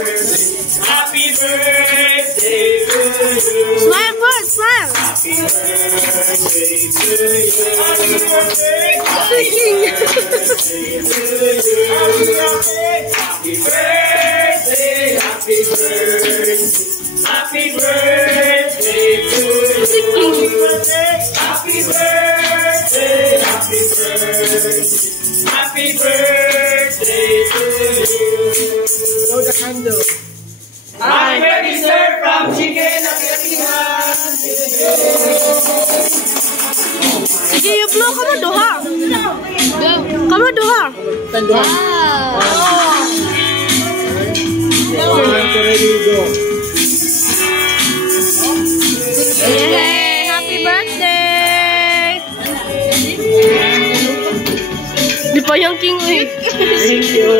Happy birthday to you. Smile, boy, smile. Happy birthday to you. Happy birthday. Singing. Happy birthday. Happy birthday. Happy birthday to you. Singing. Happy birthday. Happy birthday. Happy birthday to you. Blow the candle. I'm ready, sir, from Chicken. Sige, you blow. Kamu doha. Kamu doha. Tanduhan. Ready, go. Yay! Happy birthday! Di pa yung king eh. Thank you.